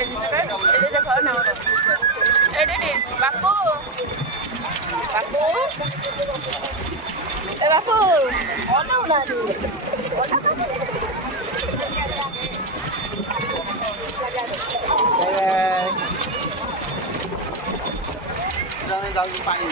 ଦେଖ ନା ଏଠି ବାପୁ ବାପୁ ଏ ବାପୁ ଅନଉନାହାନ୍ତି ଯାଉଛି ପାଣି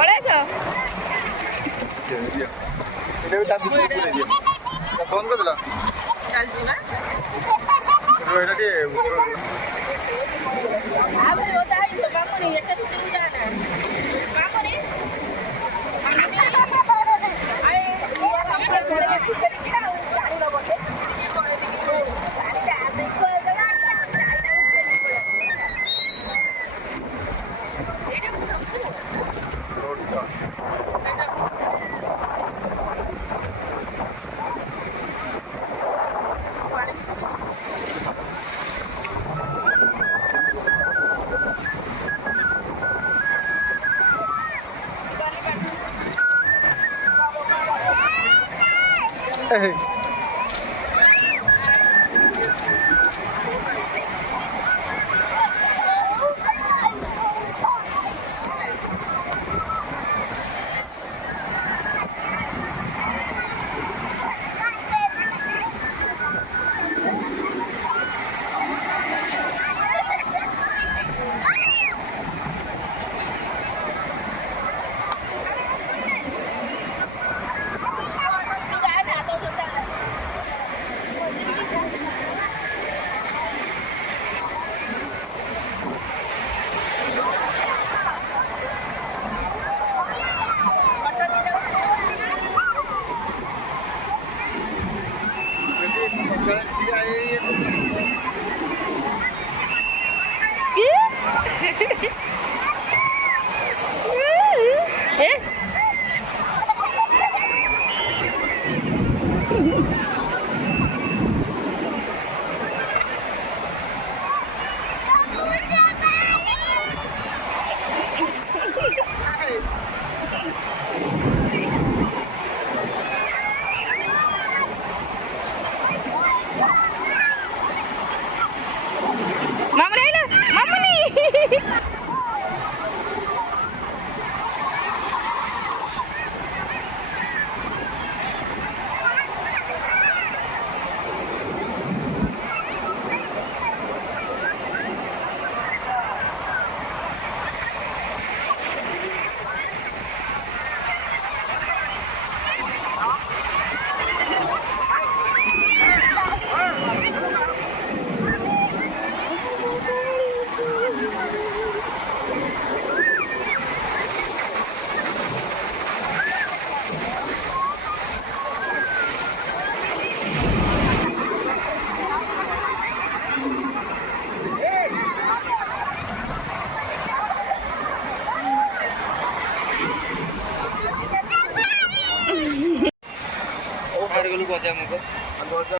ପଳେଇଛ ଫୋନ କରିଥିଲା ଚାଲିଛି ବା ଏଇଟା ଟିକେ ଆହୁରି ଓଦା ହେଇଯିବ ବାମୁନି ଏତେ ଭିତରକୁ ଯାଆନା ବାମୁନି Hey.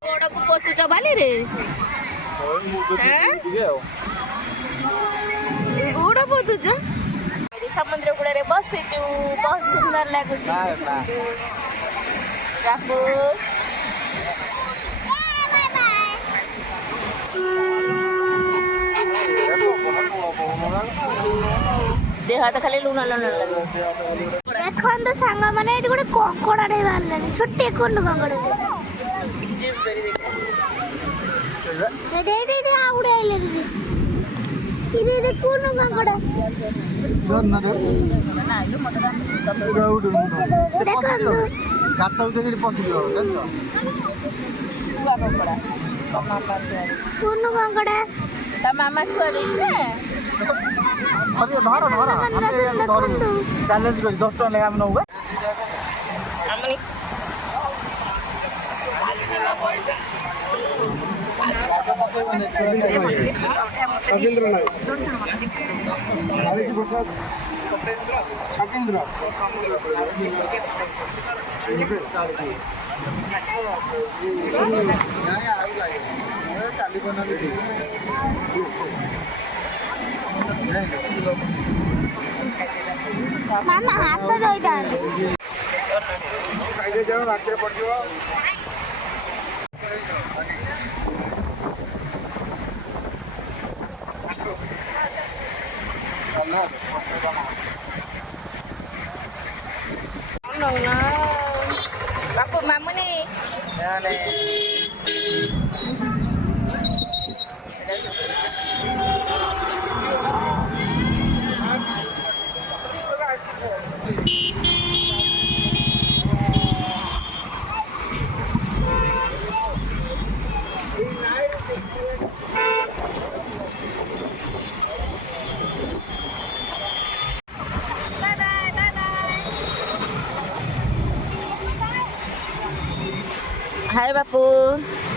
ଗୋଡକୁ ପୋଚୁଛ ବାଲିରେ ଗୋଡ ପୋଚୁଛ ସମୁଦ୍ର କୂଳରେ ବସିଛୁ ବହୁତ ସୁନ୍ଦର ଲାଗୁଛି देह हाथ खाली लुण लुण देखो सांग मैंने गोटे कंकड़े बाहर छोटे कौन कंकड़ आउड़े आइले कौन कंकड़ कौन कंकड़ा मामा छुआ ଧର ଧର ଆମେ ଧରୁ ଚ୍ୟାଲେଞ୍ଜ କରି 10 ଟଙ୍କା ଲେଖା ଆମେ ନବୁ ଆମନି ଛକିନ୍ଦ୍ର ନାଇଁ 40 50 ଛକିନ୍ଦ୍ର ମାମା ହାତ ଧୋଇଥାନ୍ତି ସାଇଡରେ ଯାଅ ରାତିରେ ପଡ଼ିଯିବ no. Bapu mamuni. Hai Bapu.